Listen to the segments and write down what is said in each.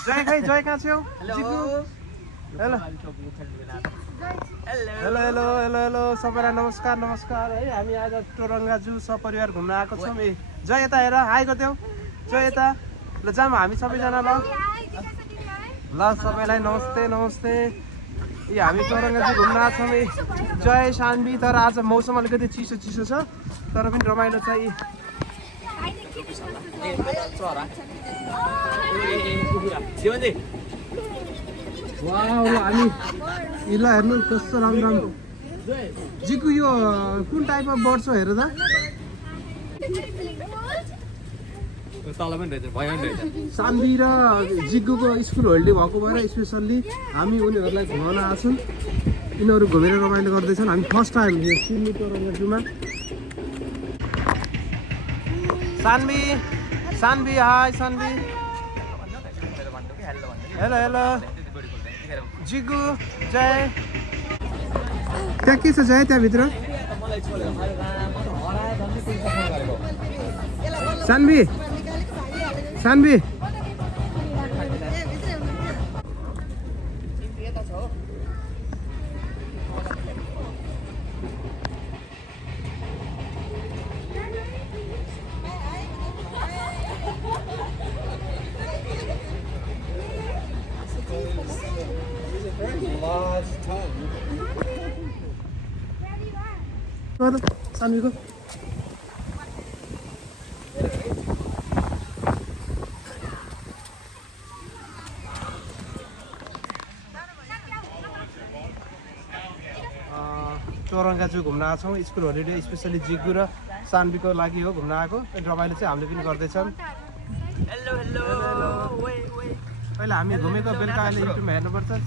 जय खै जय कहाँ छौ जिगु hello hello hello hello hello सबैलाई नमस्कार नमस्कार है हामी आज टोरङ्गा जू सपरिवार घुम्न आएको छौँ ए जय यता हेर हाई गरिदेऊ जय यता ल जाम हामी सबैजना ल सबैलाई नमस्ते नमस्ते ए हामी टोरङ्गा जू घुम्न आएको छौँ ए जय शान्वी तर आज मौसम अलिकति चिसो चिसो छ तर पनि रमाइलो छ वाउ हामी ल हेर्नु कस्तो राम्रो राम्रो जिगु यो कुन टाइप अफ बर्ड छ हेर त शान्ति र जिगुको स्कुल होलिडे भएको भएर स्पेसल्ली हामी उनीहरूलाई घुमाउन आएको छौँ यिनीहरू घुमेर रमाइलो गर्दैछन् हामी फर्स्ट टाइम यो सिडनी टोरङ्गा जूमा Sanvi Sanvi hi Sanvi hello hello जिगु जय त्यहाँ के छ जय त्यहाँभित्र सान्वी सान्वी सान्वीको टोरङ्गा जू घुम्न आएको छौँ स्कुल होलिडे स्पेसली जिगु र सान्वीको लागि हो घुम्न आएको रमाइलो चाहिँ हामीले पनि गर्दैछौँ हेलो हेलो पहिला हामी घुमेको बेलुका अहिले युट्युबमा हेर्नुपर्छ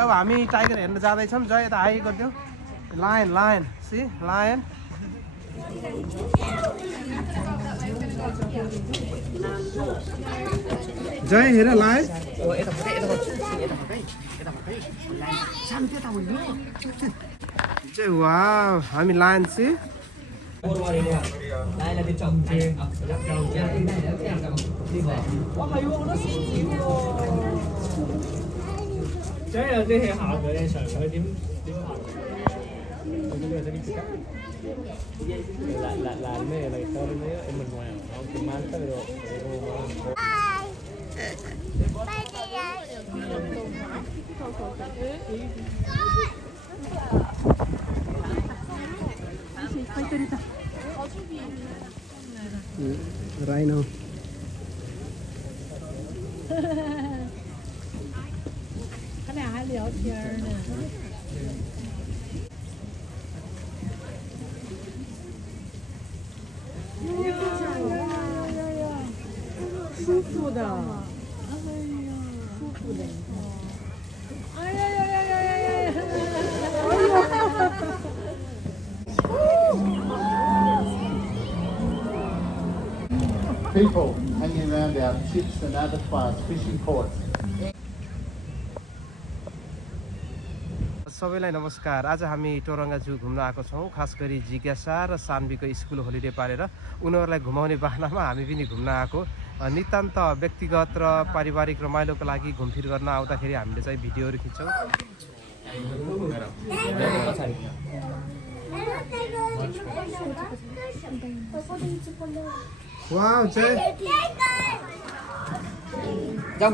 अब हामी टाइगर हेर्न जाँदैछौँ जय यता हाई गरिदिउँ लायन लायन सी लायन जय हेर लायन जय वाव हामी lion सी即係有啲戲下嘅，你上水點拍？我呢個呢啲嗱咩嚟？我哋呢個問我啊，我今晚得咗。Rhino. People hanging around our ships and other fishing ports. सबैलाई नमस्कार आज हामी टोरङ्गा जू घुम्न आएको छौँ खास गरी जिज्ञासा र सान्वीको स्कुल होलिडे पारेर उनीहरूलाई घुमाउने बाहनामा हामी पनि घुम्न आएको नितान्त व्यक्तिगत र पारिवारिक रमाइलोको लागि घुमफिर गर्न आउँदाखेरि हामीले चाहिँ भिडियोहरू खिच्छौँ वाउ जय जाऊ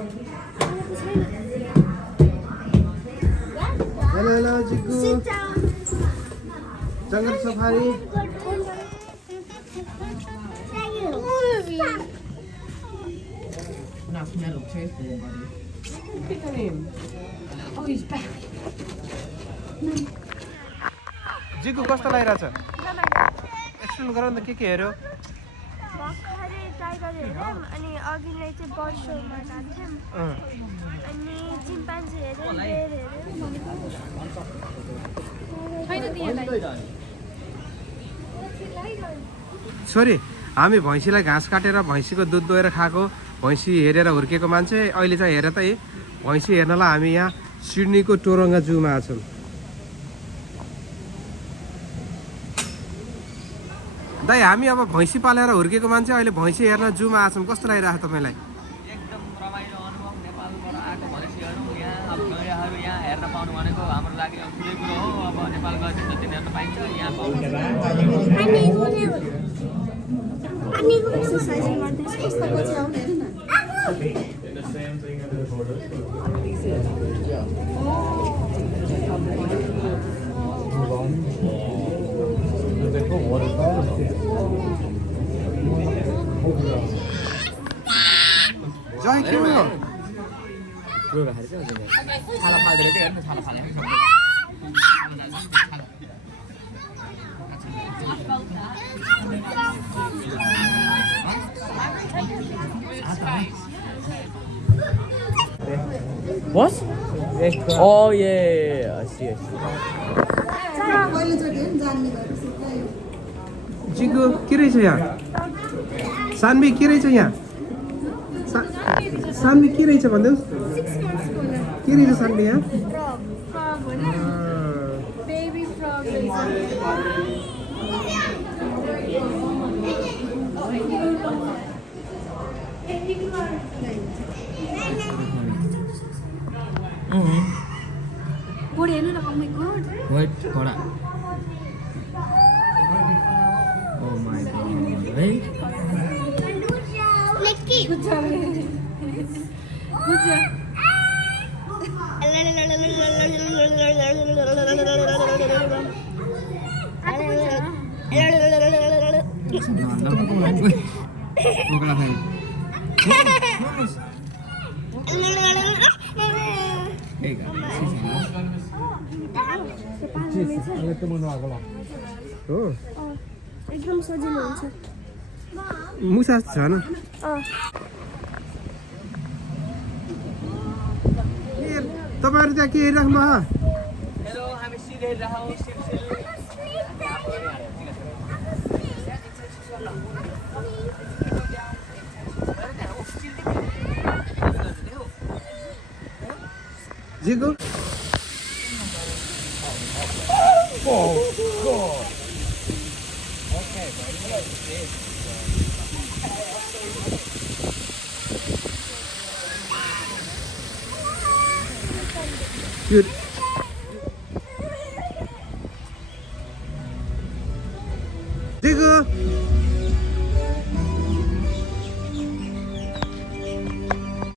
हेलो हेलो जिगु जंगल सफारी जिगु कस्तो लागिरहेछ एक्सप्लेन गर न के हेर्यो भर्खरै टाइगर हेर्यौँ अनि अघिल्लै चाहिँ बर्ड सोमा गएको थियौँ अनि चिम्पान्जी हेऱ्यौँ बेर हेऱ्यौँ सरी हामी भैँसीलाई घाँस काटेर भैँसीको दुध दोहेर खाएको भैँसी हेरेर हुर्केको मान्छे अहिले चाहिँ हेर त भैँसी हेर्नलाई हामी यहाँ सिडनीको टोरङ्गा जूमा छौँ। दाइ हामी अब भैँसी पालेर हुर्केको मान्छे अहिले भैँसी हेर्न जूमा आछौँ। कस्तो लागिरहेको तपाईँलाई? एकदम रमाइलो अनुभव। नेपालबाट आएको भैँसीहरू यहाँ अब गैँडाहरू यहाँ हेर्न पाउनु भनेको हाम्रो लागि अब ठुलै कुरो हो। अब नेपाल गएपछि त तिनीहरू पाइन्छ यहाँ पाउनु। जय के हो? छाला फाल्दो रहेछ हेर्नु छाला Faleiro What? Oh yeah, I see. जिगो के रहेछ यहाँ? सानवी के रहेछ यहाँ? सानवी के रहेछ भन्नुहोस्? के रहेछ सानवी यहाँ? Baby frog. What is it? Oh my god. Wait, hold on. Oh my god. Wait. Nicky. Good job. Good job. हो एकदम सजिलो हुन्छ। मुसा छैन। तपाईँहरू त्यहाँ के हेरिराख्नु भयो? हेलो हामी सिधै राहौ सिलसिल जिगो Good.